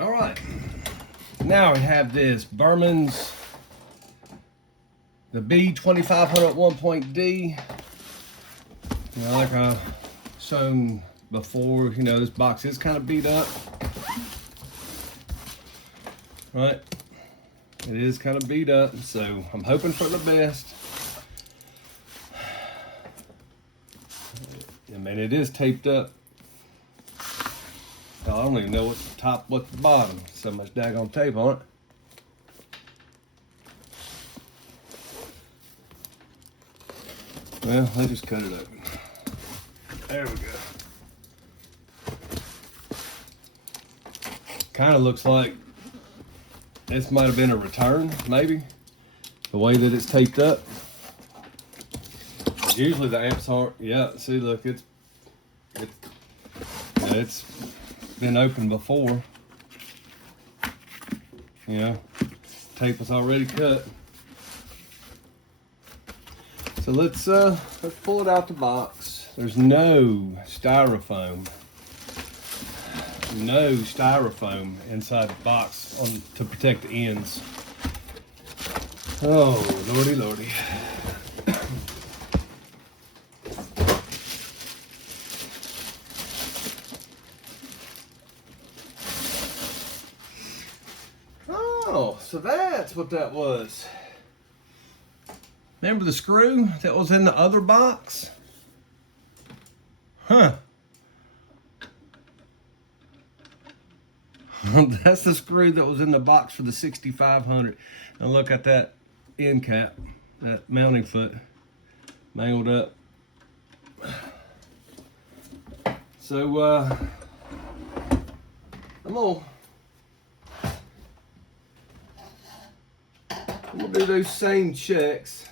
All right, now we have this Bermans, the B2500 1.D. You know, like I've shown before, you know, this box is kind of beat up, right? It is kind of beat up, so I'm hoping for the best. I mean, it is taped up. I don't even know what's the top, what's the bottom. So much daggone tape on it. Well, let's just cut it open. There we go. Kind of looks like this might have been a return, maybe. The way that it's taped up. Usually the amps aren't. Yeah, see, look, it's been opened before. You know, tape was already cut. So let's pull it out the box. There's no styrofoam. No styrofoam inside the box to protect the ends. Oh, lordy, lordy. Oh, so that's what that was. Remember the screw that was in the other box? Huh. That's the screw that was in the box for the 6500. Now look at that end cap, that mounting foot, mangled up. So I'm gonna do those same checks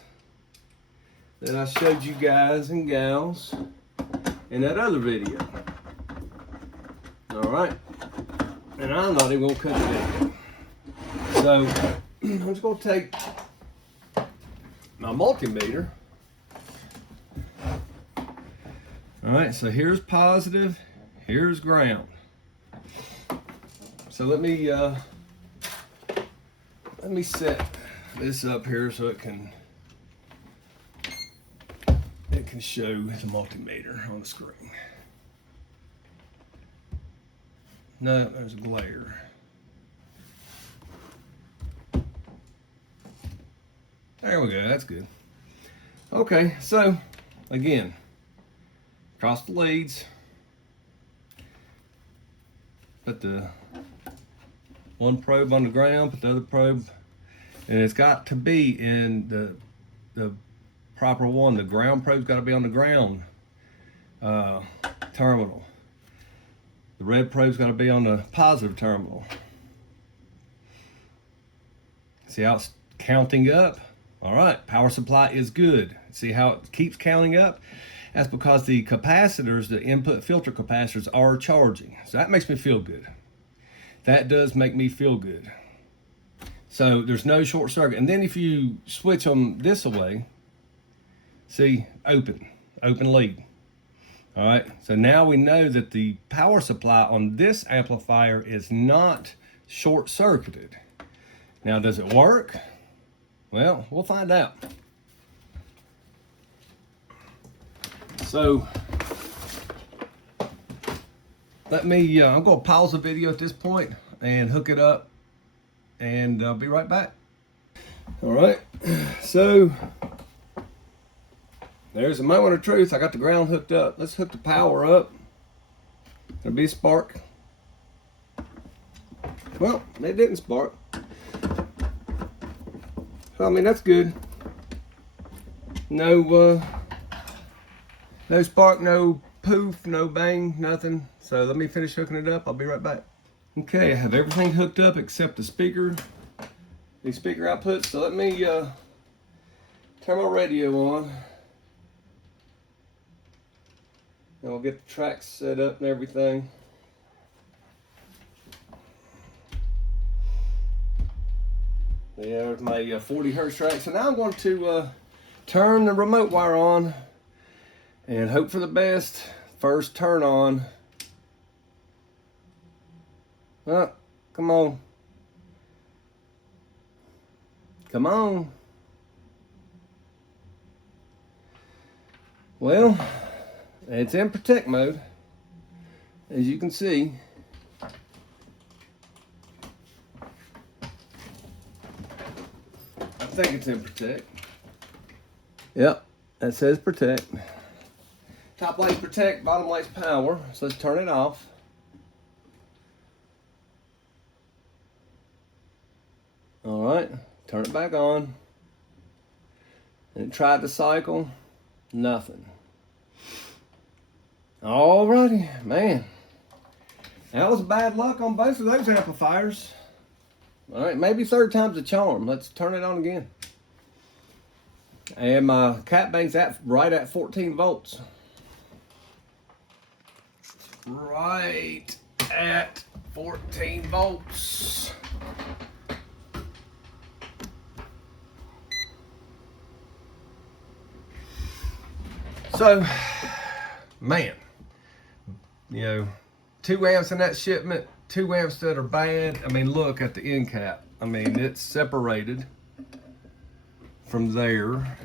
that I showed you guys and gals in that other video. All right. And I'm not even gonna cut it yet. So I'm just gonna take my multimeter. All right, so here's positive, here's ground. So let me set this up here so it can show the multimeter on the screen. No, there's a glare. There we go, that's good. Okay, so again, across the leads, put the one probe on the ground, put the other probe, and it's got to be in the proper one. The ground probe's got to be on the ground terminal. The red probe's got to be on the positive terminal. See how it's counting up? All right, power supply is good. See how it keeps counting up? That's because the capacitors, the input filter capacitors, are charging. So that makes me feel good. That does make me feel good. So there's no short circuit. And then if you switch them this way, see, open lead. All right, so now we know that the power supply on this amplifier is not short-circuited. Now, does it work? Well, we'll find out. So, I'm gonna pause the video at this point and hook it up, and I'll be right back. All right, so there's a moment of truth. I got the ground hooked up. Let's hook the power up. There'll be a spark. Well, it didn't spark. So, I mean, that's good. No spark, no poof, no bang, nothing. So let me finish hooking it up. I'll be right back. Okay, I have everything hooked up except the speaker, the speaker output. So let me turn my radio on. And we'll get the tracks set up and everything. Yeah, there's my 40 hertz track. So now I'm going to turn the remote wire on and hope for the best. First turn on. Well, Come on. Come on. Well, it's in protect mode, as you can see. I think it's in protect. Yep, that says protect. Top light's protect, bottom light's power. So let's turn it off. All right, turn it back on. And it tried to cycle, nothing. Alrighty, man. That was bad luck on both of those amplifiers. All right, maybe third time's a charm. Let's turn it on again. And my cap bank's right at 14 volts. Right at 14 volts. So, man, you know, 2 amps in that shipment, 2 amps that are bad. I mean, look at the end cap. I mean, it's separated from there.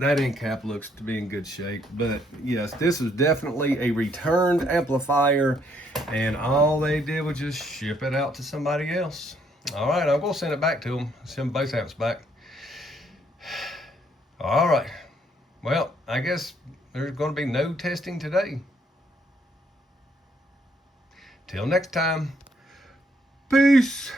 That end cap looks to be in good shape, but yes, this is definitely a returned amplifier, and all they did was just ship it out to somebody else. All right, I'm gonna send it back to them, send both amps back. All right, well, I guess there's gonna be no testing today. Till next time, peace.